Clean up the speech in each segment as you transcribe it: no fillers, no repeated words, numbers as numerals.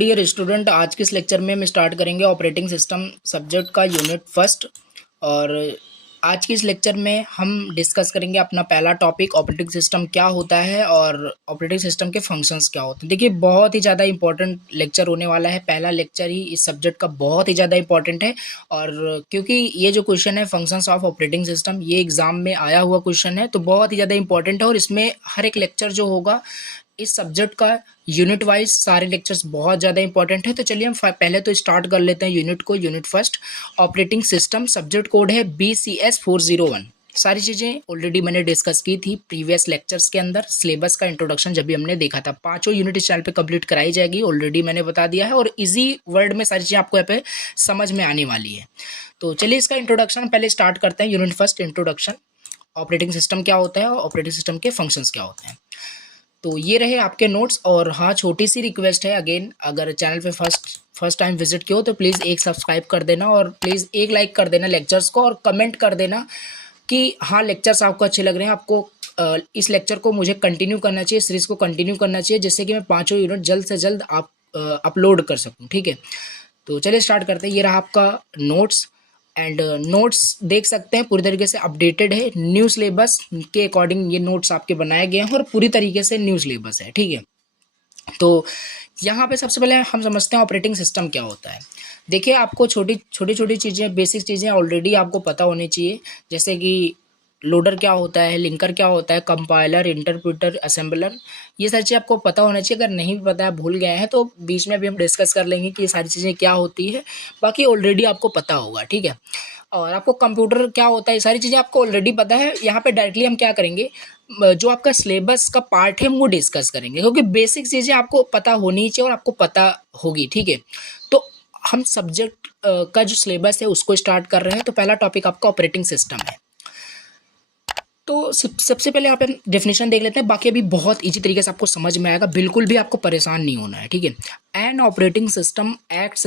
Dear student, आज के इस लेक्चर में हम स्टार्ट करेंगे ऑपरेटिंग सिस्टम सब्जेक्ट का यूनिट फर्स्ट। और आज के इस लेक्चर में हम डिस्कस करेंगे अपना पहला टॉपिक ऑपरेटिंग सिस्टम क्या होता है और ऑपरेटिंग सिस्टम के फंक्शंस क्या होते हैं। देखिए, बहुत ही ज़्यादा इंपॉर्टेंट लेक्चर होने वाला है। पहला लेक्चर ही इस सब्जेक्ट का बहुत ही ज़्यादा इंपॉर्टेंट है। और क्योंकि ये जो क्वेश्चन है फंक्शंस ऑफ ऑपरेटिंग सिस्टम, ये एग्जाम में आया हुआ क्वेश्चन है, तो बहुत ही ज़्यादा इंपॉर्टेंट है। और इसमें हर एक लेक्चर जो होगा इस सब्जेक्ट का यूनिट वाइज सारे लेक्चर्स बहुत ज़्यादा इंपॉर्टेंट है। तो चलिए हम पहले तो स्टार्ट कर लेते हैं यूनिट को। Unit first operating system, subject code है BCS 401। सारी चीज़ें ऑलरेडी मैंने डिस्कस की थी प्रीवियस लेक्चर्स के अंदर। सिलेबस का इंट्रोडक्शन जब भी हमने देखा था, पांचों यूनिट इस चैनल पे कंप्लीट कराई जाएगी, ऑलरेडी मैंने बता दिया है। और इजी वर्ड में सारी चीज़ें आपको यहाँ पे समझ में आने वाली है। तो चलिए इसका इंट्रोडक्शन पहले स्टार्ट करते हैं। Unit first introduction, operating system क्या होता है और ऑपरेटिंग सिस्टम के फंक्शंस क्या होते हैं। तो ये रहे आपके नोट्स। और हाँ, छोटी सी रिक्वेस्ट है, अगेन अगर चैनल पे फर्स्ट टाइम विजिट किया हो तो प्लीज़ एक सब्सक्राइब कर देना और प्लीज़ एक लाइक कर देना लेक्चर्स को, और कमेंट कर देना कि हाँ लेक्चर्स आपको अच्छे लग रहे हैं। आपको इस लेक्चर को मुझे कंटिन्यू करना चाहिए, सीरीज़ को कंटिन्यू करना चाहिए, जिससे कि मैं पाँचों यूनिट जल्द से जल्द अपलोड कर सकूँ। ठीक है, तो चलिए स्टार्ट करते हैं। ये रहा आपका नोट्स, एंड नोट्स देख सकते हैं पूरी तरीके से अपडेटेड है। न्यू सिलेबस के अकॉर्डिंग ये नोट्स आपके बनाए गए हैं और पूरी तरीके से न्यू सिलेबस है। ठीक है, तो यहाँ पे सबसे पहले हम समझते हैं ऑपरेटिंग सिस्टम क्या होता है। देखिए, आपको छोटी छोटी चीज़ें, बेसिक चीज़ें ऑलरेडी आपको पता होनी चाहिए, जैसे कि लोडर क्या होता है, लिंकर क्या होता है, कंपाइलर, इंटरप्रेटर, असेंबलर, ये सारी चीज़ें आपको पता होना चाहिए। अगर नहीं पता है, भूल गए हैं, तो बीच में भी हम डिस्कस कर लेंगे कि ये सारी चीज़ें क्या होती है। बाकी ऑलरेडी आपको पता होगा। ठीक है, और आपको कंप्यूटर क्या होता है, ये सारी चीज़ें आपको ऑलरेडी पता है। यहाँ पे डायरेक्टली हम क्या करेंगे, जो आपका सिलेबस का पार्ट है वो डिस्कस करेंगे, क्योंकि बेसिक चीज़ें आपको पता होनी चाहिए और आपको पता होगी। ठीक है, तो हम सब्जेक्ट का जो सिलेबस है उसको स्टार्ट कर रहे हैं। तो पहला टॉपिक आपका ऑपरेटिंग सिस्टम है। तो सबसे पहले यहाँ पे डेफिनेशन देख लेते हैं, बाकी अभी बहुत इजी तरीके से आपको समझ में आएगा, बिल्कुल भी आपको परेशान नहीं होना है। ठीक है, an operating system acts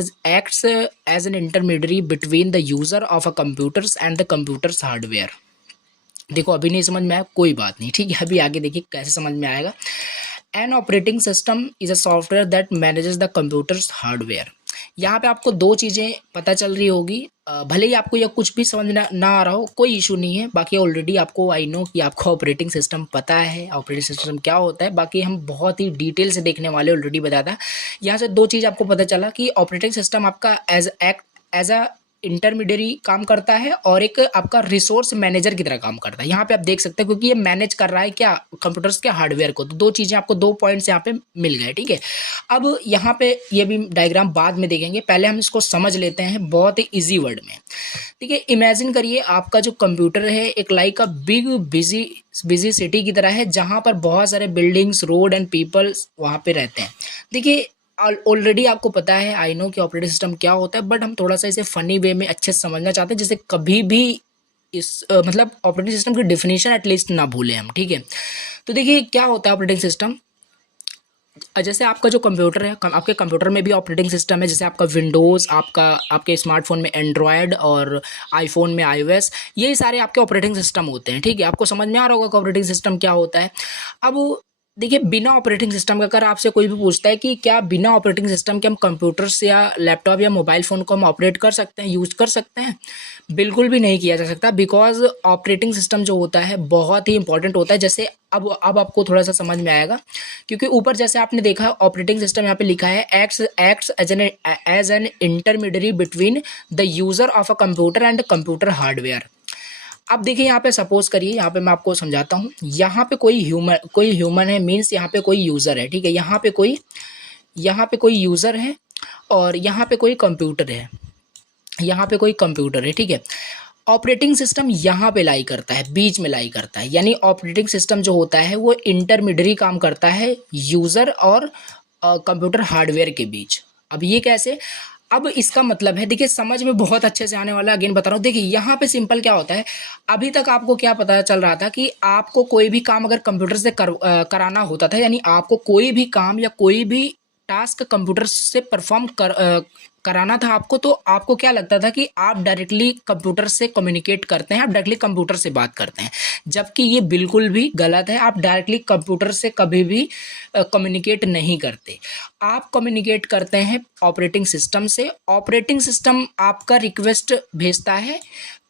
as an intermediary between the user of a computers and the computers hardware. देखो, अभी नहीं समझ में आया, कोई बात नहीं। ठीक है, अभी आगे देखिए कैसे समझ में आएगा। N operating system is a software that manages the computers hardware. यहाँ पे आपको दो चीज़ें पता चल रही होगी। भले ही आपको यह कुछ भी समझ ना आ रहा हो, कोई इशू नहीं है। बाकी ऑलरेडी आपको, आई नो कि आपको ऑपरेटिंग सिस्टम पता है, ऑपरेटिंग सिस्टम क्या होता है। बाकी हम बहुत ही डिटेल से देखने वाले, ऑलरेडी बताया। यहाँ से दो चीज़ आपको पता चला कि ऑपरेटिंग सिस्टम आपका एज अ इंटरमीडियरी काम करता है और एक आपका रिसोर्स मैनेजर की तरह काम करता है। यहाँ पे आप देख सकते हैं, क्योंकि ये मैनेज कर रहा है क्या, कंप्यूटर्स के हार्डवेयर को। तो दो चीज़ें आपको, दो पॉइंट्स यहाँ पे मिल गए। ठीक है, अब यहाँ पे ये भी डायग्राम बाद में देखेंगे, पहले हम इसको समझ लेते हैं बहुत ही इजी वर्ड में। ठीक है, इमेजिन करिए आपका जो कंप्यूटर है एक like a big busy city की तरह है, जहाँ पर बहुत सारे बिल्डिंग्स, रोड एंड पीपल्स वहाँ पे रहते हैं। देखिए, ऑलरेडी आपको पता है, आई नो कि ऑपरेटिंग सिस्टम क्या होता है, बट हम थोड़ा सा इसे फनी वे में अच्छे से समझना चाहते हैं, जिससे कभी भी इस मतलब ऑपरेटिंग सिस्टम की डेफिनेशन एटलीस्ट ना भूलें हम। ठीक है, तो देखिए क्या होता है ऑपरेटिंग सिस्टम। जैसे आपका जो कंप्यूटर है, आपके कंप्यूटर में भी ऑपरेटिंग सिस्टम है। जैसे आपका विंडोज़, आपके स्मार्टफोन में एंड्रॉयड और आईफोन में iOS, यही सारे आपके ऑपरेटिंग सिस्टम होते हैं। ठीक है, आपको समझ में आ रहा होगा कि ऑपरेटिंग सिस्टम क्या होता है। अब देखिए, बिना ऑपरेटिंग सिस्टम का अगर आपसे कोई भी पूछता है कि क्या बिना ऑपरेटिंग सिस्टम के हम कंप्यूटर्स या लैपटॉप या मोबाइल फ़ोन को हम ऑपरेट कर सकते हैं, यूज़ कर सकते हैं, बिल्कुल भी नहीं किया जा सकता। बिकॉज ऑपरेटिंग सिस्टम जो होता है बहुत ही इंपॉर्टेंट होता है। जैसे अब आपको थोड़ा सा समझ में आएगा, क्योंकि ऊपर जैसे आपने देखा ऑपरेटिंग सिस्टम यहाँ पे लिखा है acts as an intermediary between the user of a computer and computer hardware. अब देखिए, यहाँ पे सपोज करिए, यहाँ पे मैं आपको समझाता हूँ। यहाँ पे कोई ह्यूमन है, मीन्स यहाँ पे कोई यूज़र है। ठीक है, यहाँ पे कोई यूज़र है और यहाँ पे कोई कंप्यूटर है, यहाँ पे कोई कंप्यूटर है। ठीक है, ऑपरेटिंग सिस्टम यहाँ पे लाई करता है, बीच में लाई करता है। यानी ऑपरेटिंग सिस्टम जो होता है वो इंटरमीडियरी काम करता है यूज़र और कंप्यूटर हार्डवेयर के बीच। अब ये कैसे, अब इसका मतलब है, देखिए समझ में बहुत अच्छे से आने वाला है। अगेन बता रहा हूँ, देखिए यहाँ पे सिंपल क्या होता है। अभी तक आपको क्या पता चल रहा था कि आपको कोई भी काम अगर कंप्यूटर से कराना होता था, यानी आपको कोई भी काम या कोई भी टास्क कंप्यूटर से परफॉर्म कराना था आपको, तो आपको क्या लगता था कि आप डायरेक्टली कंप्यूटर से कम्युनिकेट करते हैं, आप डायरेक्टली कंप्यूटर से बात करते हैं, जबकि ये बिल्कुल भी गलत है। आप डायरेक्टली कंप्यूटर से कभी भी कम्युनिकेट नहीं करते। आप कम्युनिकेट करते हैं ऑपरेटिंग सिस्टम से। ऑपरेटिंग सिस्टम आपका रिक्वेस्ट भेजता है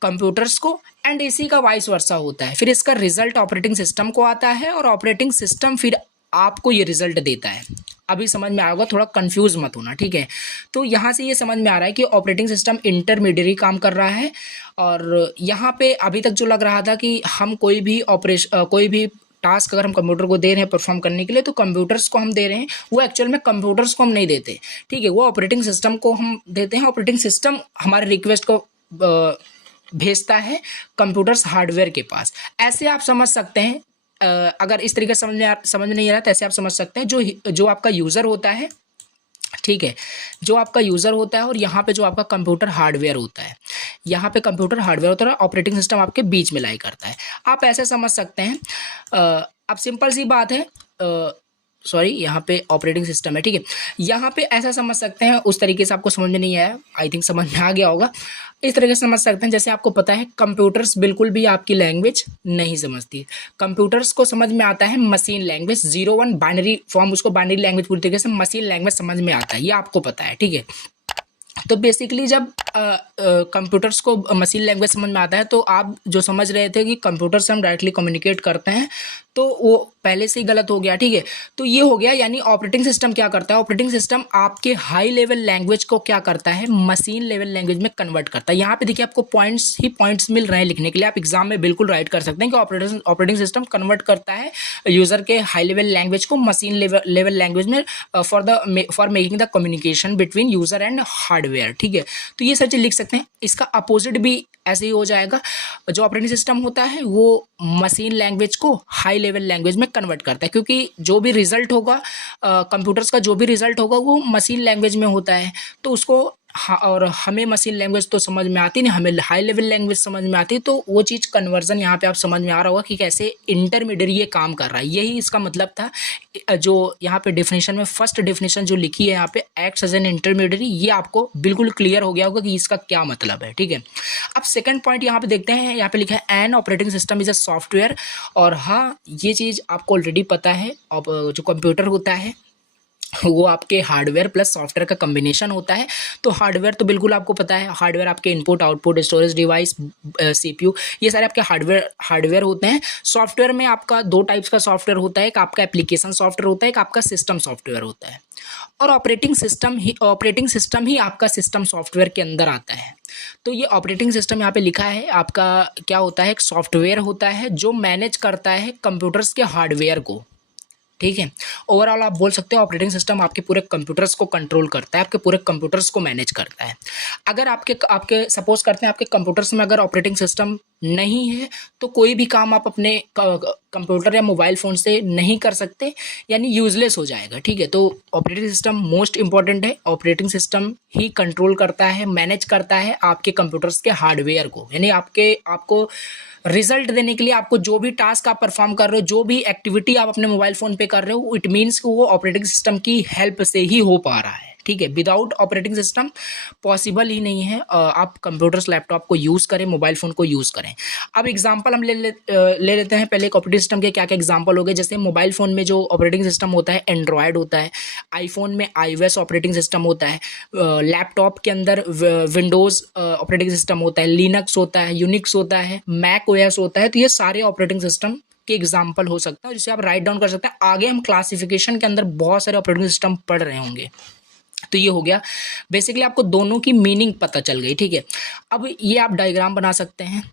कंप्यूटर्स को, एंड इसी का वाइस वर्सा होता है। फिर इसका रिजल्ट ऑपरेटिंग सिस्टम को आता है और ऑपरेटिंग सिस्टम फिर आपको ये रिजल्ट देता है। अभी समझ में आएगा, थोड़ा कंफ्यूज मत होना, ठीक है। तो यहाँ से ये समझ में आ रहा है कि ऑपरेटिंग सिस्टम इंटरमीडियरी काम कर रहा है। और यहाँ पे अभी तक जो लग रहा था कि हम कोई भी टास्क अगर हम कंप्यूटर को दे रहे हैं परफॉर्म करने के लिए, तो कंप्यूटर्स को हम दे रहे हैं, वो एक्चुअल में कंप्यूटर्स को हम नहीं देते, ठीक है, वो ऑपरेटिंग सिस्टम को हम देते हैं। ऑपरेटिंग सिस्टम हमारे रिक्वेस्ट को भेजता है कंप्यूटर्स हार्डवेयर के पास। ऐसे आप समझ सकते हैं, अगर इस तरीके से समझ नहीं आ रहा तो ऐसे आप समझ सकते हैं, जो आपका यूज़र होता है, ठीक है, जो आपका यूज़र होता है और यहाँ पे जो आपका कंप्यूटर हार्डवेयर होता है, यहाँ पे कंप्यूटर हार्डवेयर होता है, ऑपरेटिंग सिस्टम आपके बीच में लाई करता है। आप ऐसे समझ सकते हैं। अब सिंपल सी बात है, सॉरी, यहाँ पे ऑपरेटिंग सिस्टम है, ठीक है, यहाँ पे ऐसा समझ सकते हैं। उस तरीके से आपको समझ में नहीं आया, आई थिंक समझ में आ गया होगा। इस तरीके से समझ सकते हैं, जैसे आपको पता है कंप्यूटर्स बिल्कुल भी आपकी लैंग्वेज नहीं समझती। कंप्यूटर्स को समझ में आता है मशीन लैंग्वेज, 0-1 बाइनरी फॉर्म, उसको बाइनरी लैंग्वेज पूरी तरीके से मशीन लैंग्वेज समझ में आता है, ये आपको पता है, ठीक है। तो बेसिकली जब कंप्यूटर्स को मशीन लैंग्वेज समझ में आता है, तो आप जो समझ रहे थे कि कंप्यूटर से हम डायरेक्टली कम्युनिकेट करते हैं, तो वो पहले से ही गलत हो गया, ठीक है। तो ये हो गया, यानी ऑपरेटिंग सिस्टम क्या करता है, ऑपरेटिंग सिस्टम आपके हाई लेवल लैंग्वेज को क्या करता है, मशीन लेवल लैंग्वेज में कन्वर्ट करता है। यहाँ पे देखिए आपको पॉइंट्स मिल रहे हैं लिखने के लिए, आप एग्जाम में बिल्कुल राइट कर सकते हैं कि ऑपरेटिंग सिस्टम कन्वर्ट करता है यूजर के हाई लेवल लैंग्वेज को मशीन लेवल लैंग्वेज में for making the communication between user and hardware, ठीक है। तो ये सब चीज लिख सकते हैं। इसका अपोजिट भी ऐसे ही हो जाएगा, जो ऑपरेटिंग सिस्टम होता है वो मशीन लैंग्वेज को हाई लेवल लैंग्वेज में कन्वर्ट करता है, क्योंकि जो भी रिजल्ट होगा कंप्यूटर्स का, जो भी रिजल्ट होगा वो मशीन लैंग्वेज में होता है, तो उसको और हमें मशीन लैंग्वेज तो समझ में आती नहीं, हमें हाई लेवल लैंग्वेज समझ में आती, तो वो चीज़ कन्वर्जन यहाँ पे आप समझ में आ रहा होगा कि कैसे इंटरमीडिएट ये काम कर रहा है। यही इसका मतलब था, जो यहाँ पे डेफिनेशन में फर्स्ट डेफिनेशन जो लिखी है यहाँ पे, एक्ट्स एज एन इंटरमीडिएट, ये आपको बिल्कुल क्लियर हो गया होगा कि इसका क्या मतलब है, ठीक है। अब सेकंड पॉइंट यहाँ पे देखते हैं, यहाँ पे लिखा है an operating system is a software. और हाँ, ये चीज़ आपको ऑलरेडी पता है, जो कंप्यूटर होता है वो आपके हार्डवेयर प्लस सॉफ्टवेयर का कम्बिनेशन होता है। तो हार्डवेयर तो बिल्कुल आपको पता है, हार्डवेयर आपके input output storage device CPU, ये सारे आपके हार्डवेयर होते हैं। सॉफ्टवेयर में आपका दो टाइप्स का सॉफ्टवेयर होता है, एक आपका एप्लीकेशन सॉफ्टवेयर होता है, एक आपका सिस्टम सॉफ्टवेयर होता है। और ऑपरेटिंग सिस्टम ही आपका सिस्टम सॉफ्टवेयर के अंदर आता है। तो ये ऑपरेटिंग सिस्टम यहाँ पे लिखा है आपका क्या होता है, एक सॉफ्टवेयर होता है जो मैनेज करता है कंप्यूटर्स के हार्डवेयर को, ठीक है। ओवरऑल आप बोल सकते हो ऑपरेटिंग सिस्टम आपके पूरे कंप्यूटर्स को कंट्रोल करता है, आपके पूरे कंप्यूटर्स को मैनेज करता है। अगर आपके सपोज करते हैं आपके कंप्यूटर्स में अगर ऑपरेटिंग सिस्टम नहीं है, तो कोई भी काम आप अपने कंप्यूटर या मोबाइल फ़ोन से नहीं कर सकते, यानी यूजलेस हो जाएगा, ठीक है। तो ऑपरेटिंग सिस्टम मोस्ट इंपॉर्टेंट है। ऑपरेटिंग सिस्टम ही कंट्रोल करता है, मैनेज करता है आपके कंप्यूटर्स के हार्डवेयर को, यानी आपको रिजल्ट देने के लिए, आपको जो भी टास्क आप परफॉर्म कर रहे हो, जो भी एक्टिविटी आप अपने मोबाइल फ़ोन पे कर रहे हो, इट मीन्स कि वो ऑपरेटिंग सिस्टम की हेल्प से ही हो पा रहा है, ठीक है। विदाउट ऑपरेटिंग सिस्टम पॉसिबल ही नहीं है आप कंप्यूटर्स लैपटॉप को यूज़ करें, मोबाइल फ़ोन को यूज़ करें। अब एग्जांपल हम ले लेते हैं पहले ऑपरेटिंग सिस्टम के क्या क्या एग्जांपल हो गए। जैसे मोबाइल फ़ोन में जो ऑपरेटिंग सिस्टम होता है एंड्रॉयड होता है, आईफोन में iOS ऑपरेटिंग सिस्टम होता है, लैपटॉप के अंदर विंडोज़ ऑपरेटिंग सिस्टम होता है, लिनक्स होता है, यूनिक्स होता है, मैक ओएस होता है। तो ये सारे ऑपरेटिंग सिस्टम के एग्जाम्पल हो सकता है, जिसे आप राइट डाउन कर सकते हैं। आगे हम क्लासिफिकेशन के अंदर बहुत सारे ऑपरेटिंग सिस्टम पढ़ रहे होंगे। तो ये हो गया, बेसिकली आपको दोनों की मीनिंग पता चल गई, ठीक है। अब ये आप डायग्राम बना सकते हैं।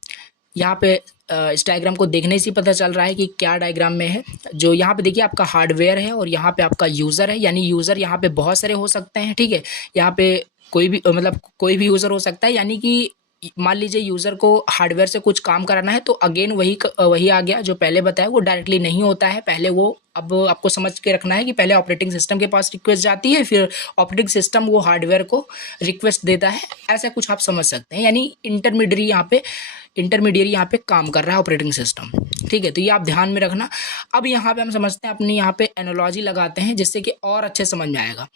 यहाँ पे इस डायग्राम को देखने से पता चल रहा है कि क्या डायग्राम में है। जो यहाँ पे देखिए आपका हार्डवेयर है और यहाँ पे आपका यूज़र है, यानी यूज़र यहाँ पे बहुत सारे हो सकते हैं, ठीक है। यहाँ पे कोई भी यूज़र हो सकता है, यानी कि मान लीजिए यूज़र को हार्डवेयर से कुछ काम कराना है, तो अगेन वही आ गया जो पहले बताया, वो डायरेक्टली नहीं होता है। पहले वो, अब आपको समझ के रखना है कि पहले ऑपरेटिंग सिस्टम के पास रिक्वेस्ट जाती है, फिर ऑपरेटिंग सिस्टम वो हार्डवेयर को रिक्वेस्ट देता है। ऐसा कुछ आप समझ सकते हैं, यानी इंटरमीडिएट यहाँ पे काम कर रहा है ऑपरेटिंग सिस्टम, ठीक है, तो ये आप ध्यान में रखना। अब यहाँ पे हम समझते हैं, अपनी यहाँ पे एनालॉजी लगाते हैं जिससे कि और अच्छे समझ में आएगा।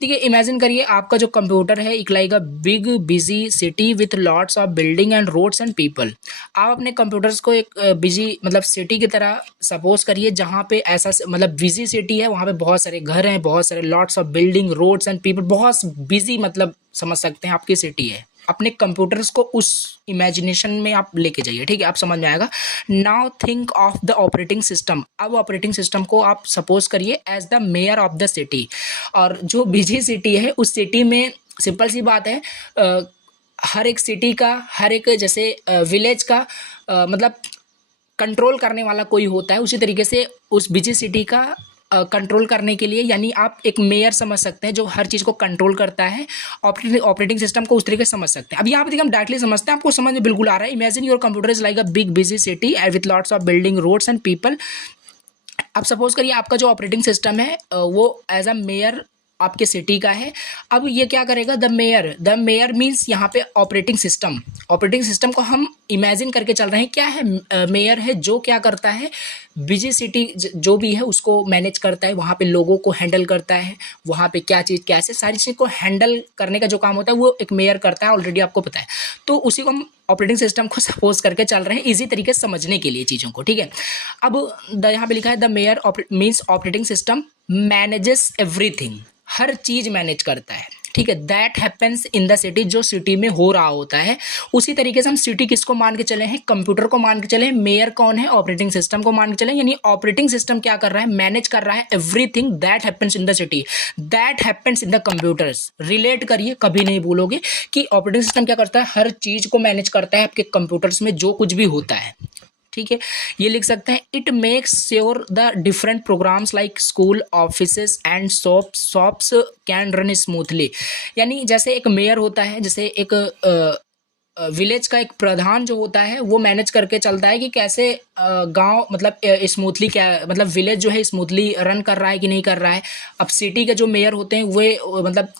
ठीक है, इमेजिन करिए आपका जो कंप्यूटर है is like a big busy city with lots of building and roads and people. आप अपने कंप्यूटर्स को एक बिजी मतलब सिटी की तरह सपोज करिए, जहाँ पे ऐसा मतलब बिजी सिटी है, वहाँ पे बहुत सारे घर हैं, बहुत सारे lots of building, roads and people, बहुत बिजी मतलब समझ सकते हैं आपकी सिटी है। अपने कंप्यूटर्स को उस इमेजिनेशन में आप लेके जाइए। ठीक है, आप समझ में आएगा। Now think of the operating system. अब ऑपरेटिंग सिस्टम को आप सपोज करिए as the mayor of the city, और जो बिजी सिटी है उस सिटी में सिंपल सी बात है, हर एक सिटी का, हर एक जैसे विलेज का मतलब कंट्रोल करने वाला कोई होता है, उसी तरीके से उस बिजी सिटी का कंट्रोल करने के लिए, यानी आप एक मेयर समझ सकते हैं जो हर चीज़ को कंट्रोल करता है, ऑपरेटिंग सिस्टम को उस तरीके से समझ सकते हैं। अब यहाँ पे देखिए हम डायरेक्टली समझते हैं, आपको समझ में बिल्कुल आ रहा है। Imagine your computer is like a big busy city with lots of building, roads and people. अब सपोज करिए आपका जो ऑपरेटिंग सिस्टम है वो एज अ मेयर आपके सिटी का है। अब ये क्या करेगा, द मेयर मीन्स यहाँ पे ऑपरेटिंग सिस्टम को हम इमेजिन करके चल रहे हैं। क्या है, मेयर है जो क्या करता है, बिजी सिटी जो भी है उसको मैनेज करता है, वहाँ पे लोगों को हैंडल करता है, वहाँ पे क्या चीज़ कैसे सारी चीज़ को हैंडल करने का जो काम होता है वो एक मेयर करता है, ऑलरेडी आपको पता है। तो उसी को हम ऑपरेटिंग सिस्टम को सपोज करके चल रहे हैं इजी तरीके से समझने के लिए चीज़ों को। ठीक है, अब यहाँ पे लिखा है the mayor means operating system manages everything, her cheese manage करता है। ठीक है, that happens in the city, जो सिटी में हो रहा होता है। उसी तरीके से हम सिटी किसको मान के चले हैं, कंप्यूटर को मान के चले हैं। मेयर कौन है, ऑपरेटिंग सिस्टम को मान के चले, यानी ऑपरेटिंग सिस्टम क्या कर रहा है, मैनेज कर रहा है everything that happens in the city, that happens in the computers. Relate करिए, कभी नहीं भूलोगे कि ऑपरेटिंग सिस्टम क्या करता है, हर चीज़ को मैनेज करता है आपके कंप्यूटर्स में जो कुछ भी होता है। ठीक है, ये लिख सकते हैं, it makes sure the different programs like school, offices and shops can run smoothly. यानी जैसे एक मेयर होता है, जैसे एक विलेज का एक प्रधान जो होता है वो मैनेज करके चलता है कि कैसे गांव मतलब स्मूथली, क्या मतलब विलेज जो है स्मूथली रन कर रहा है कि नहीं कर रहा है। अब सिटी के जो मेयर होते हैं वो मतलब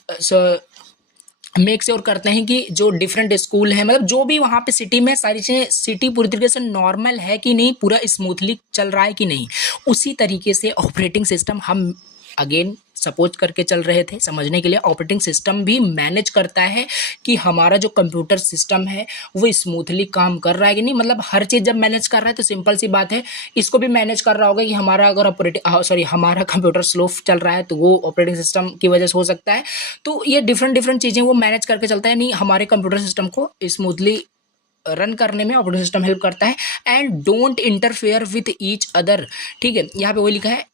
मेक श्योर करते हैं कि जो डिफरेंट स्कूल हैं, मतलब जो भी वहाँ पे सिटी में सारी चीज़ें, सिटी पूरी तरीके से नॉर्मल है कि नहीं, पूरा स्मूथली चल रहा है कि नहीं। उसी तरीके से ऑपरेटिंग सिस्टम हम अगेन सपोज करके चल रहे थे समझने के लिए, ऑपरेटिंग सिस्टम भी मैनेज करता है कि हमारा जो कंप्यूटर सिस्टम है वो स्मूथली काम कर रहा है कि नहीं। मतलब हर चीज़ जब मैनेज कर रहा है तो सिंपल सी बात है, इसको भी मैनेज कर रहा होगा कि हमारा अगर हमारा कंप्यूटर स्लो चल रहा है तो वो ऑपरेटिंग सिस्टम की वजह से हो सकता है। तो ये डिफरेंट चीज़ें वो मैनेज करके चलता है, नहीं हमारे कंप्यूटर सिस्टम को स्मूथली रन करने में ऑपरेटिंग सिस्टम हेल्प करता है। And don't interfere with each other. ठीक है, यहाँ पे वो लिखा है,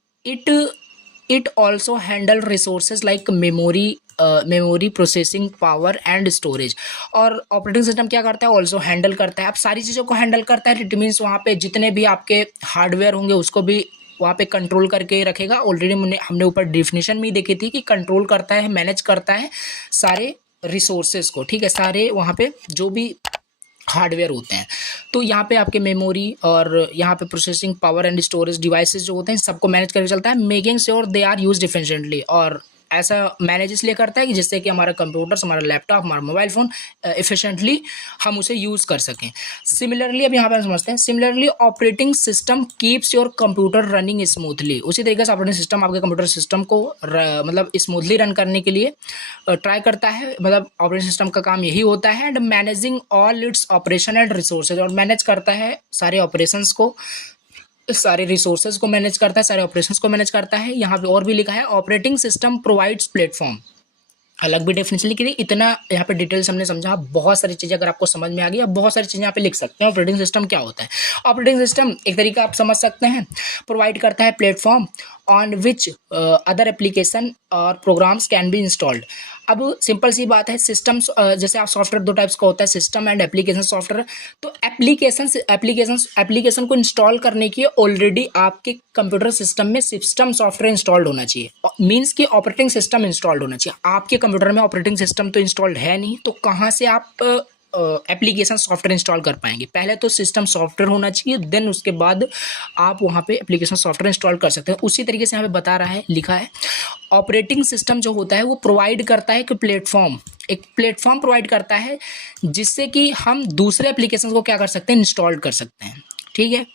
it also handle resources like memory, processing power and storage. और ऑपरेटिंग सिस्टम क्या करता है, ऑल्सो हैंडल करता है, आप सारी चीज़ों को हैंडल करता है। इट मीन्स वहाँ पे जितने भी आपके हार्डवेयर होंगे उसको भी वहाँ पे कंट्रोल करके रखेगा। ऑलरेडी हमने ऊपर डिफिनेशन में ही देखी थी कि कंट्रोल करता है, मैनेज करता है सारे रिसोर्सेज को। ठीक है, सारे वहाँ पे जो भी हार्डवेयर होते हैं। तो यहाँ पे आपके मेमोरी और यहाँ पे processing power and storage devices जो होते हैं सबको मैनेज करके चलता है, making sure they are used efficiently. और ऐसा मैनेज इसलिए करता है कि जिससे कि हमारा कंप्यूटर, हमारा लैपटॉप, हमारा मोबाइल फ़ोन एफिशिएंटली हम उसे यूज़ कर सकें। सिमिलरली अब यहाँ पर समझते हैं, similarly operating system keeps your computer running smoothly. उसी तरीके से ऑपरेटिंग सिस्टम आपके कंप्यूटर सिस्टम को मतलब स्मूथली रन करने के लिए ट्राई करता है। मतलब ऑपरेटिंग सिस्टम का काम यही होता है। And managing all its operation and resources, और मैनेज करता है सारे ऑपरेशंस को, सारे रिसोर्सेज को मैनेज करता है, सारे ऑपरेशंस को मैनेज करता है। यहाँ पे और भी लिखा है, ऑपरेटिंग सिस्टम प्रोवाइड्स प्लेटफॉर्म, अलग भी डेफिनेशन लिखी थी। इतना यहाँ पे डिटेल्स हमने समझा, बहुत सारी चीज़ें अगर आपको समझ में आ गई, अब बहुत सारी चीज़ें यहाँ पे लिख सकते हैं। ऑपरेटिंग सिस्टम क्या होता है, ऑपरेटिंग सिस्टम एक तरीका आप समझ सकते हैं, प्रोवाइड करता है platform on which other application और प्रोग्राम्स कैन बी इंस्टॉल्ड। अब सिंपल सी बात है, सिस्टम्स जैसे आप सॉफ्टवेयर दो टाइप्स का होता है, सिस्टम एंड एप्लीकेशन सॉफ्टवेयर। तो एप्लीकेशन को इंस्टॉल करने के ऑलरेडी आपके कंप्यूटर सिस्टम में सिस्टम सॉफ्टवेयर इंस्टॉल्ड होना चाहिए। मीन्स कि ऑपरेटिंग सिस्टम इंस्टॉल्ड होना चाहिए। आपके कंप्यूटर में ऑपरेटिंग सिस्टम तो इंस्टॉल्ड है नहीं, तो कहाँ से आप एप्लीकेशन सॉफ्टवेयर इंस्टॉल कर पाएंगे। पहले तो सिस्टम सॉफ्टवेयर होना चाहिए, देन उसके बाद आप वहाँ पे एप्लीकेशन सॉफ्टवेयर इंस्टॉल कर सकते हैं। उसी तरीके से यहाँ पे बता रहा है, लिखा है, ऑपरेटिंग सिस्टम जो होता है वो प्रोवाइड करता है कि एक प्लेटफॉर्म प्रोवाइड करता है जिससे कि हम दूसरे एप्लीकेशन को क्या कर सकते हैं, इंस्टॉल कर सकते हैं। ठीक है,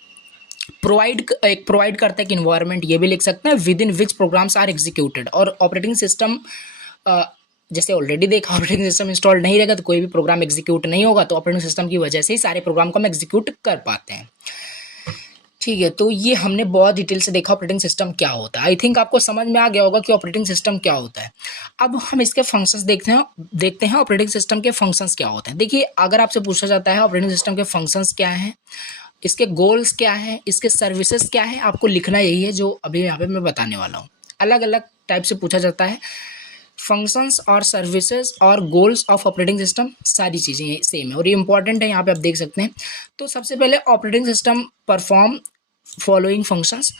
प्रोवाइड करता है कि इन्वायरमेंट, ये भी लिख सकते हैं, within which programs are executed. और ऑपरेटिंग सिस्टम जैसे ऑलरेडी देखा, ऑपरेटिंग सिस्टम इंस्टॉल नहीं रहेगा तो कोई भी प्रोग्राम एग्जीक्यूट नहीं होगा, तो ऑपरेटिंग सिस्टम की वजह से ही सारे प्रोग्राम को हम एग्जीक्यूट कर पाते हैं। ठीक है, तो ये हमने बहुत डिटेल से देखा ऑपरेटिंग सिस्टम क्या होता है। आई थिंक आपको समझ में आ गया होगा कि ऑपरेटिंग सिस्टम क्या होता है। अब हम इसके फंक्शंस देखते हैं ऑपरेटिंग सिस्टम के फंक्शंस क्या होते हैं। देखिए, अगर आपसे पूछा जाता है ऑपरेटिंग सिस्टम के फंक्शंस क्या हैं, इसके गोल्स क्या हैं, इसके सर्विसेज क्या है, आपको लिखना यही है जो अभी यहाँ पे मैं बताने वाला हूँ। अलग अलग टाइप से पूछा जाता है, फंक्शंस और सर्विसेज और गोल्स ऑफ ऑपरेटिंग सिस्टम, सारी चीज़ें सेम है और ये इंपॉर्टेंट है, यहाँ पे आप देख सकते हैं। तो सबसे पहले operating system perform following functions.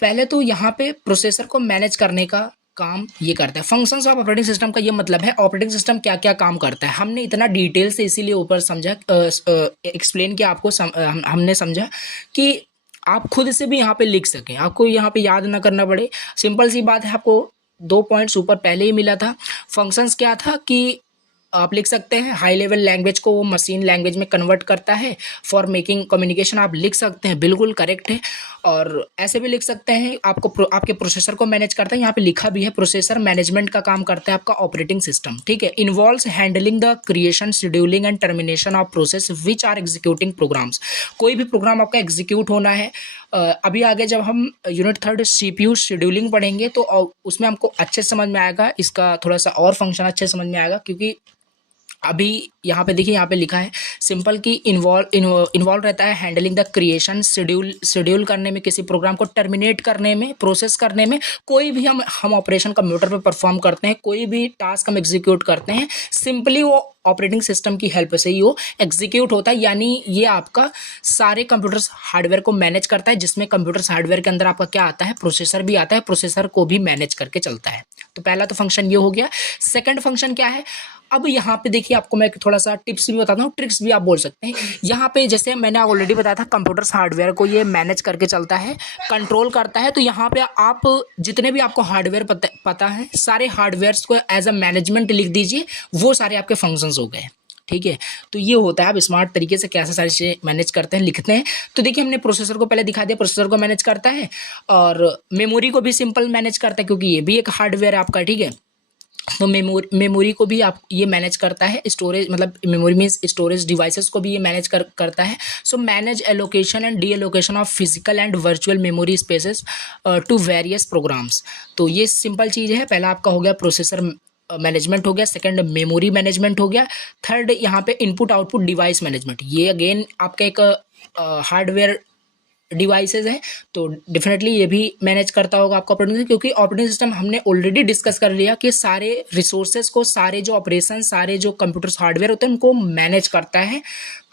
पहले तो यहाँ पे प्रोसेसर को मैनेज करने का काम ये करता है। फंक्शंस ऑफ ऑपरेटिंग सिस्टम का ये मतलब है ऑपरेटिंग सिस्टम क्या क्या काम करता है। हमने इतना डिटेल से इसीलिए ऊपर समझा, एक्सप्लेन किया आपको, हमने समझा कि आप खुद से भी यहाँ पे लिख सकें, आपको यहाँ पे याद ना करना पड़े। सिंपल सी बात है, आपको 2 पॉइंट्स ऊपर पहले ही मिला था। फंक्शंस क्या था कि आप लिख सकते हैं हाई लेवल लैंग्वेज को वो मशीन लैंग्वेज में कन्वर्ट करता है फॉर मेकिंग कम्युनिकेशन, आप लिख सकते हैं, बिल्कुल करेक्ट है। और ऐसे भी लिख सकते हैं आपको आपके प्रोसेसर को मैनेज करता है, यहाँ पे लिखा भी है प्रोसेसर मैनेजमेंट का काम करता है आपका ऑपरेटिंग सिस्टम। ठीक है, involves handling the creation, scheduling and termination of process which are executing programs. कोई भी प्रोग्राम आपका एग्जीक्यूट होना है, अभी आगे जब हम यूनिट 3 CPU शेड्यूलिंग पढ़ेंगे तो उसमें हमको अच्छे समझ में आएगा, इसका थोड़ा सा और फंक्शन अच्छे समझ में आएगा। क्योंकि अभी यहाँ पे देखिए, यहाँ पे लिखा है सिंपल कि इन्वॉल्व रहता है हैंडलिंग द क्रिएशन, शेड्यूल करने में, किसी प्रोग्राम को टर्मिनेट करने में, प्रोसेस करने में। कोई भी हम ऑपरेशन कंप्यूटर पे परफॉर्म करते हैं, कोई भी टास्क हम एग्जीक्यूट करते हैं, सिंपली वो ऑपरेटिंग सिस्टम की हेल्प से ही वो एग्जीक्यूट होता है। यानी ये आपका सारे कंप्यूटर्स हार्डवेयर को मैनेज करता है, जिसमें कंप्यूटर्स हार्डवेयर के अंदर आपका क्या आता है, प्रोसेसर भी आता है, प्रोसेसर को भी मैनेज करके चलता है। तो पहला तो फंक्शन ये हो गया। सेकंड फंक्शन क्या है, अब यहाँ पे देखिए, आपको मैं थोड़ा सा टिप्स भी बताता हूँ, ट्रिक्स भी आप बोल सकते हैं। यहाँ पे जैसे मैंने ऑलरेडी बताया था, कंप्यूटर्स हार्डवेयर को ये मैनेज करके चलता है, कंट्रोल करता है। तो यहाँ पे आप जितने भी आपको हार्डवेयर पता है, सारे हार्डवेयर्स को एज अ मैनेजमेंट लिख दीजिए, वो सारे आपके फंक्शंस हो गए। ठीक है, तो ये होता है, आप स्मार्ट तरीके से कैसे सारी चीज़ें मैनेज करते हैं, लिखते हैं। तो देखिए, हमने प्रोसेसर को पहले दिखा दिया, प्रोसेसर को मैनेज करता है, और मेमोरी को भी सिंपल मैनेज करता है, क्योंकि ये भी एक हार्डवेयर है आपका। ठीक है, तो मेमोरी को भी आप ये मैनेज करता है, स्टोरेज मतलब मेमोरी मीन्स स्टोरेज डिवाइसेस को भी ये मैनेज करता है। So manage allocation and deallocation of physical and virtual memory spaces to various programs. तो ये सिंपल चीज़ है। पहला आपका हो गया प्रोसेसर मैनेजमेंट हो गया, सेकंड मेमोरी मैनेजमेंट हो गया, थर्ड यहाँ पे इनपुट आउटपुट डिवाइस मैनेजमेंट। ये अगेन आपका एक हार्डवेयर डिवाइसेज है, तो डेफिनेटली ये भी मैनेज करता होगा आपका ऑपरेटिंग सिस्टम, क्योंकि ऑपरेटिंग सिस्टम हमने ऑलरेडी डिस्कस कर लिया कि सारे रिसोर्सेज को, सारे जो ऑपरेशन, सारे जो कंप्यूटर्स हार्डवेयर होते हैं उनको मैनेज करता है।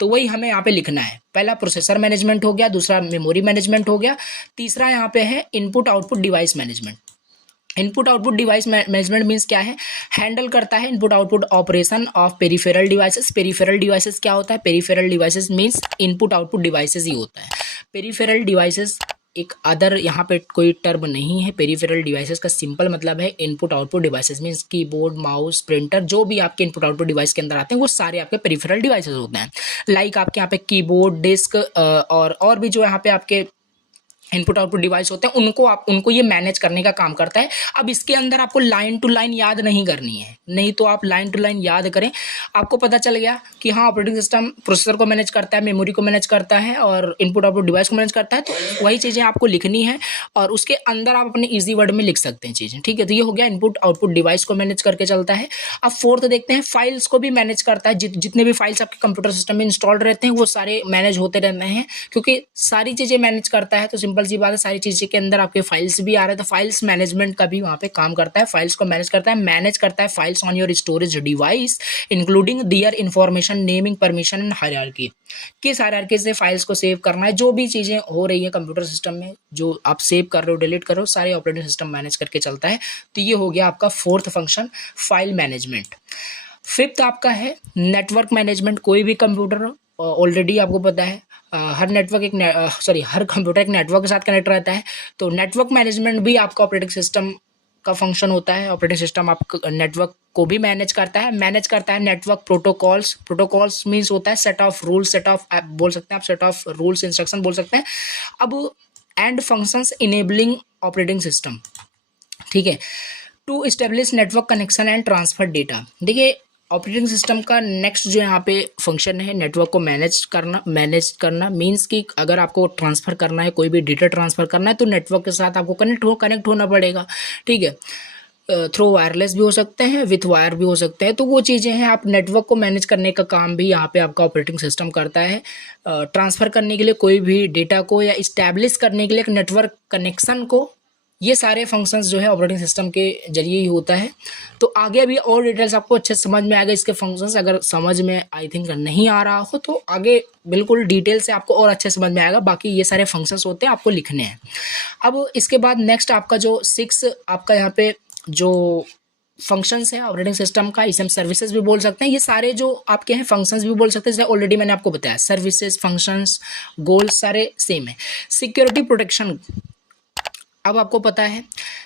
तो वही हमें यहाँ पे लिखना है। पहला प्रोसेसर मैनेजमेंट हो गया, दूसरा मेमोरी मैनेजमेंट हो गया, तीसरा यहाँ पे है input output device management. Input output device management means क्या है, हैंडल करता है input output operation of peripheral devices. Peripheral devices क्या होता है, peripheral devices means input output devices ही होता है। पेरिफेरल डिवाइसेस एक अदर यहाँ पे कोई टर्म नहीं है। पेरिफेरल डिवाइसेस का सिंपल मतलब है input output devices means keyboard, mouse, printer, जो भी आपके इनपुट आउटपुट डिवाइस के अंदर आते हैं वो सारे आपके पेरिफेरल डिवाइसेस होते हैं। लाइक आपके यहाँ पे कीबोर्ड, डिस्क और भी जो यहाँ पे आपके इनपुट आउटपुट डिवाइस होते हैं, उनको ये मैनेज करने का काम करता है। अब इसके अंदर आपको लाइन टू लाइन याद नहीं करनी है, नहीं तो आप लाइन टू लाइन याद करें, आपको पता चल गया कि हाँ ऑपरेटिंग सिस्टम प्रोसेसर को मैनेज करता है, मेमोरी को मैनेज करता है और इनपुट आउटपुट डिवाइस को मैनेज करता है। तो वही चीज़ें आपको लिखनी है और उसके अंदर आप अपने ईजी वर्ड में लिख सकते हैं चीज़ें। ठीक है, तो ये हो गया इनपुट आउटपुट डिवाइस को मैनेज करके चलता है। अब फोर्थ देखते हैं, फाइल्स को भी मैनेज करता है। जितने भी फाइल्स आपके कंप्यूटर सिस्टम में इंस्टॉल्ड रहते हैं वो सारे मैनेज होते रहते हैं, क्योंकि सारी चीज़ें मैनेज करता है। तो सिंपल सी बात है, सारी चीज़ें के अंदर आपके फाइल्स भी आ रहे हैं, तो फाइल्स मैनेजमेंट का भी वहाँ पे काम करता है। फाइल्स को मैनेज करता है files on your storage device including their information, naming, permission and hierarchy. किस हायरार्की से फाइल्स को सेव करना है, जो भी चीज़ें हो रही है कंप्यूटर सिस्टम में, जो आप सेव कर रहे हो, डिलीट कर रहे हो, सारे ऑपरेटिंग सिस्टम मैनेज करके चलता है। तो ये हो गया आपका fourth function, file management. Fifth आपका है नेटवर्क मैनेजमेंट। कोई भी कंप्यूटर, ऑलरेडी आपको पता है हर हर कंप्यूटर एक नेटवर्क के साथ कनेक्ट रहता है। तो नेटवर्क मैनेजमेंट भी आपका ऑपरेटिंग सिस्टम का फंक्शन होता है। ऑपरेटिंग सिस्टम आपका नेटवर्क को भी मैनेज करता है नेटवर्क प्रोटोकॉल्स मीन्स होता है सेट ऑफ रूल्स, आप बोल सकते हैं, आप सेट ऑफ रूल्स इंस्ट्रक्शन बोल सकते हैं। अब and functions enabling operating system, ठीक है, to establish network connection and transfer data. देखिए ऑपरेटिंग सिस्टम का नेक्स्ट जो यहाँ पे फंक्शन है नेटवर्क को मैनेज करना मीन्स कि अगर आपको ट्रांसफ़र करना है, कोई भी डेटा ट्रांसफ़र करना है तो नेटवर्क के साथ आपको कनेक्ट होना पड़ेगा, ठीक है। थ्रू वायरलेस भी हो सकते हैं, विथ वायर भी हो सकते हैं, तो वो चीज़ें हैं। आप नेटवर्क को मैनेज करने का काम भी यहाँ पे आपका ऑपरेटिंग सिस्टम करता है। ट्रांसफ़र करने के लिए कोई भी डेटा को या इस्टेब्लिश करने के लिए एक नेटवर्क कनेक्शन को, ये सारे फंक्शंस जो है ऑपरेटिंग सिस्टम के जरिए ही होता है। तो आगे भी और डिटेल्स आपको अच्छे से समझ में आएगा इसके फंक्शंस। अगर समझ में आई थिंक नहीं आ रहा हो तो आगे बिल्कुल डिटेल से आपको और अच्छे समझ में आएगा। बाकी ये सारे फंक्शंस होते हैं, आपको लिखने हैं। अब इसके बाद नेक्स्ट आपका जो 6 आपका यहाँ पे जो फंक्शंस है ऑपरेटिंग सिस्टम का, इसे हम सर्विसेज भी बोल सकते हैं। ये सारे जो आपके हैं फंक्शंस भी बोल सकते हैं, जैसे ऑलरेडी मैंने आपको बताया सर्विसेज, फंक्शंस, गोल्स सारे सेम है। सिक्योरिटी प्रोटेक्शन, अब आपको पता है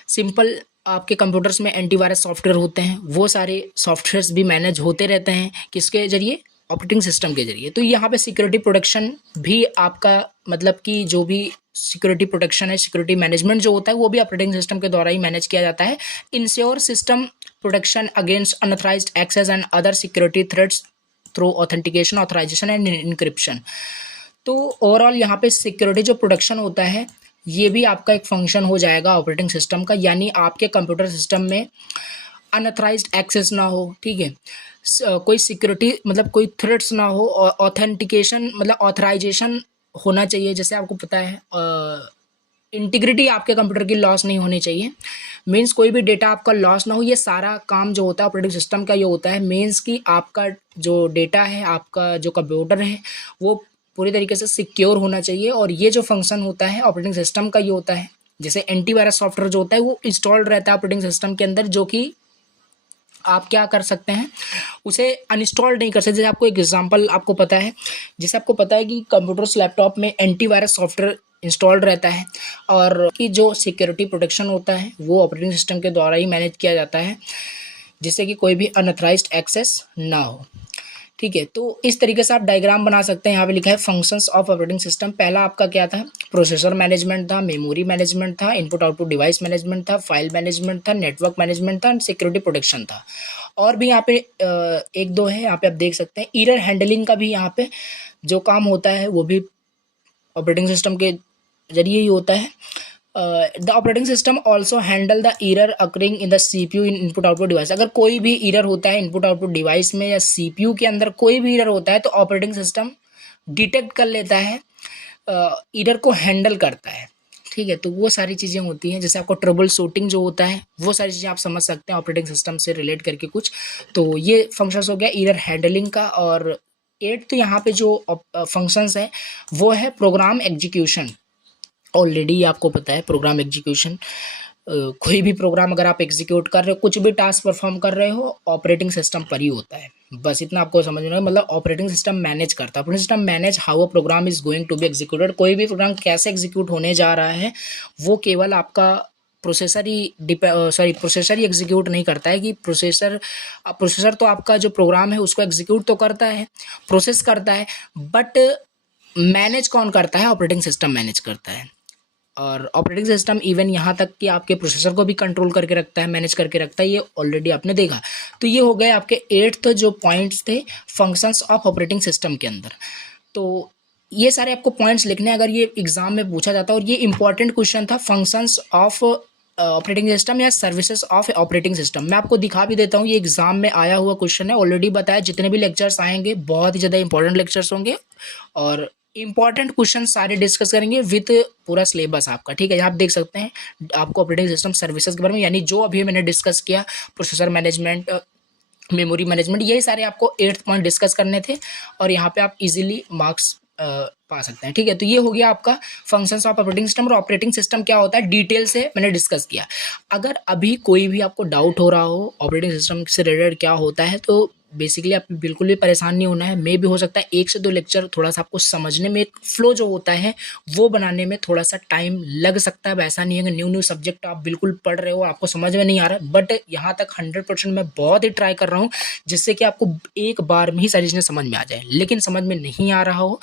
सिंपल आपके कंप्यूटर्स में एंटीवायरस सॉफ्टवेयर होते हैं, वो सारे सॉफ्टवेयर्स भी मैनेज होते रहते हैं किसके जरिए, ऑपरेटिंग सिस्टम के जरिए। तो यहाँ पे सिक्योरिटी प्रोटेक्शन भी आपका मतलब कि जो भी सिक्योरिटी प्रोटेक्शन है, सिक्योरिटी मैनेजमेंट जो होता है वो भी ऑपरेटिंग सिस्टम के द्वारा ही मैनेज किया जाता है। Ensure system protection against unauthorised access and other security threats through authentication, authorisation and encryption. तो ओवरऑल यहाँ पे सिक्योरिटी जो प्रोटेक्शन होता है ये भी आपका एक फंक्शन हो जाएगा ऑपरेटिंग सिस्टम का, यानी आपके कंप्यूटर सिस्टम में अनऑथराइज्ड एक्सेस ना हो, ठीक है, कोई सिक्योरिटी मतलब कोई थ्रेट्स ना हो, और ऑथेंटिकेशन मतलब ऑथराइजेशन होना चाहिए। जैसे आपको पता है इंटीग्रिटी आपके कंप्यूटर की लॉस नहीं होनी चाहिए, मीन्स कोई भी डेटा आपका लॉस ना हो। ये सारा काम जो होता है ऑपरेटिंग सिस्टम का ये होता है, मीन्स कि आपका जो डेटा है, आपका जो कंप्यूटर है वो पूरी तरीके से सिक्योर होना चाहिए। और ये जो फंक्शन होता है ऑपरेटिंग सिस्टम का ये होता है, जैसे एंटीवायरस सॉफ्टवेयर जो होता है वो इंस्टॉल्ड रहता है ऑपरेटिंग सिस्टम के अंदर, जो कि आप क्या कर सकते हैं उसे अनइंस्टॉल नहीं कर सकते। जैसे आपको एक एग्जांपल आपको पता है, जैसे आपको पता है कि कंप्यूटर्स लैपटॉप में एंटीवायरस सॉफ्टवेयर इंस्टॉल्ड रहता है और कि जो सिक्योरिटी प्रोटेक्शन होता है वो ऑपरेटिंग सिस्टम के द्वारा ही मैनेज किया जाता है, जिससे कि कोई भी अनऑथराइज्ड एक्सेस ना हो, ठीक है। तो इस तरीके से आप डायग्राम बना सकते हैं। यहाँ पे लिखा है फंक्शंस ऑफ ऑपरेटिंग सिस्टम। पहला आपका क्या था, प्रोसेसर मैनेजमेंट था, मेमोरी मैनेजमेंट था, इनपुट आउटपुट डिवाइस मैनेजमेंट था, फाइल मैनेजमेंट था, नेटवर्क मैनेजमेंट था, एंड सिक्योरिटी प्रोटेक्शन था। और भी यहाँ पे एक दो है, यहाँ पे आप देख सकते हैं एरर हैंडलिंग का भी यहाँ पे जो काम होता है वो भी ऑपरेटिंग सिस्टम के जरिए ही होता है। The operating system also handle the error occurring in the CPU in input output device. अगर कोई भी एरर होता है इनपुट आउटपुट डिवाइस में या सीपीयू के अंदर कोई भी एरर होता है तो ऑपरेटिंग सिस्टम डिटेक्ट कर लेता है, एरर को हैंडल करता है, ठीक है। तो वो सारी चीज़ें होती हैं, जैसे आपको ट्रबल शूटिंग जो होता है वो सारी चीज़ें आप समझ सकते हैं ऑपरेटिंग सिस्टम से रिलेट करके कुछ। तो ये फंक्शंस हो गया एरर हैंडलिंग का। और 8 तो यहाँ पे जो फंक्शंस है वो है प्रोग्राम एग्जीक्यूशन। ऑलरेडी आपको पता है प्रोग्राम एग्जीक्यूशन, कोई भी प्रोग्राम अगर आप एग्जीक्यूट कर रहे हो, कुछ भी टास्क परफॉर्म कर रहे हो, ऑपरेटिंग सिस्टम पर ही होता है। बस इतना आपको समझ में, मतलब ऑपरेटिंग सिस्टम मैनेज करता है। Operating system manage how a program is going to be executed. कोई भी प्रोग्राम कैसे एग्जीक्यूट होने जा रहा है वो केवल आपका प्रोसेसर ही एग्जीक्यूट नहीं करता है। कि प्रोसेसर तो आपका जो प्रोग्राम है उसको एग्जीक्यूट तो करता है, प्रोसेस करता है, बट मैनेज कौन करता है, ऑपरेटिंग सिस्टम मैनेज करता है। और ऑपरेटिंग सिस्टम इवन यहाँ तक कि आपके प्रोसेसर को भी कंट्रोल करके रखता है, मैनेज करके रखता है, ये ऑलरेडी आपने देखा। तो ये हो गए आपके 8th जो पॉइंट्स थे फंक्शंस ऑफ ऑपरेटिंग सिस्टम के अंदर। तो ये सारे आपको पॉइंट्स लिखने हैं अगर ये एग्जाम में पूछा जाता है। और ये इंपॉर्टेंट क्वेश्चन था, फंक्शंस ऑफ ऑपरेटिंग सिस्टम या सर्विसेज ऑफ ऑपरेटिंग सिस्टम। मैं आपको दिखा भी देता हूँ, ये एग्जाम में आया हुआ क्वेश्चन है, ऑलरेडी बताया। जितने भी लेक्चर्स आएंगे बहुत ही ज़्यादा इंपॉर्टेंट लेक्चर्स होंगे और इंपॉर्टेंट क्वेश्चन सारे डिस्कस करेंगे विद पूरा सिलेबस आपका, ठीक है। यहाँ आप देख सकते हैं आपको ऑपरेटिंग सिस्टम सर्विसेज के बारे में, यानी जो अभी मैंने डिस्कस किया, प्रोसेसर मैनेजमेंट, मेमोरी मैनेजमेंट, यही सारे आपको 8th पॉइंट डिस्कस करने थे और यहाँ पे आप इजीली मार्क्स पा सकते हैं, ठीक है। तो ये हो गया आपका फंक्शंस ऑफ ऑपरेटिंग सिस्टम। और ऑपरेटिंग सिस्टम क्या होता है डिटेल से मैंने डिस्कस किया। अगर अभी कोई भी आपको डाउट हो रहा हो ऑपरेटिंग सिस्टम से रिलेटेड क्या होता है, तो बेसिकली आप बिल्कुल भी परेशान नहीं होना है। मे भी हो सकता है 1 से 2 लेक्चर थोड़ा सा आपको समझने में, एक फ्लो जो होता है वो बनाने में थोड़ा सा टाइम लग सकता है। वैसा नहीं है कि न्यू सब्जेक्ट आप बिल्कुल पढ़ रहे हो आपको समझ में नहीं आ रहा है, बट यहाँ तक 100% मैं बहुत ही ट्राई कर रहा हूँ जिससे कि आपको एक बार में ही सारी चीज़ें समझ में आ जाए। लेकिन समझ में नहीं आ रहा हो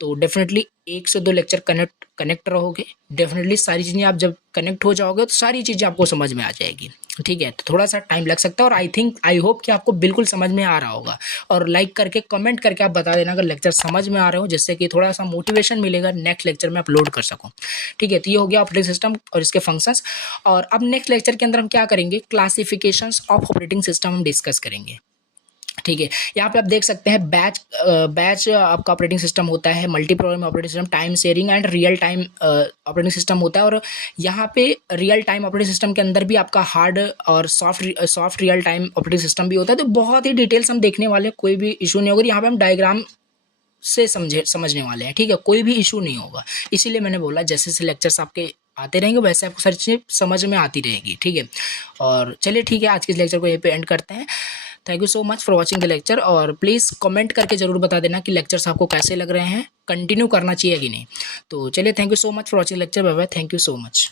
तो डेफिनेटली 1 से 2 लेक्चर कनेक्ट रहोगे, डेफिनेटली सारी चीज़ें आप जब कनेक्ट हो जाओगे तो सारी चीज़ें आपको समझ में आ जाएगी, ठीक है। तो थोड़ा सा टाइम लग सकता है और आई होप कि आपको बिल्कुल समझ में आ रहा होगा। और लाइक करके कमेंट करके आप बता देना अगर लेक्चर समझ में आ रहे हो, जिससे कि थोड़ा सा मोटिवेशन मिलेगा नेक्स्ट लेक्चर में अपलोड कर सकूँ, ठीक है। तो ये हो गया ऑपरेटिंग सिस्टम और इसके फंक्शंस। और अब नेक्स्ट लेक्चर के अंदर हम क्या करेंगे, क्लासिफिकेशंस ऑफ ऑपरेटिंग सिस्टम हम डिस्कस करेंगे, ठीक है। यहाँ पे आप देख सकते हैं बैच आपका ऑपरेटिंग सिस्टम होता है, multi programme operating system, time sharing and real time operating system होता है। और यहाँ पे रियल टाइम ऑपरेटिंग सिस्टम के अंदर भी आपका हार्ड और soft real time operating system भी होता है। तो बहुत ही डिटेल्स हम देखने वाले हैं, कोई भी इशू नहीं होगा। यहाँ पे हम डायग्राम से समझने वाले हैं, ठीक है, कोई भी इशू नहीं होगा। इसीलिए मैंने बोला जैसे जैसे लेक्चर्स आपके आते रहेंगे वैसे आपको सारी चीज़ें समझ में आती रहेगी, ठीक है। और चलिए ठीक है, आज के इस लेक्चर को यहीं पे एंड करते हैं। Thank you so much for watching the lecture. और प्लीज़ कमेंट करके ज़रूर बता देना कि लेक्चर्स आपको कैसे लग रहे हैं, कंटिन्यू करना चाहिए कि नहीं। तो चलिए, thank you so much for watching lecture. Bye bye, thank you so much.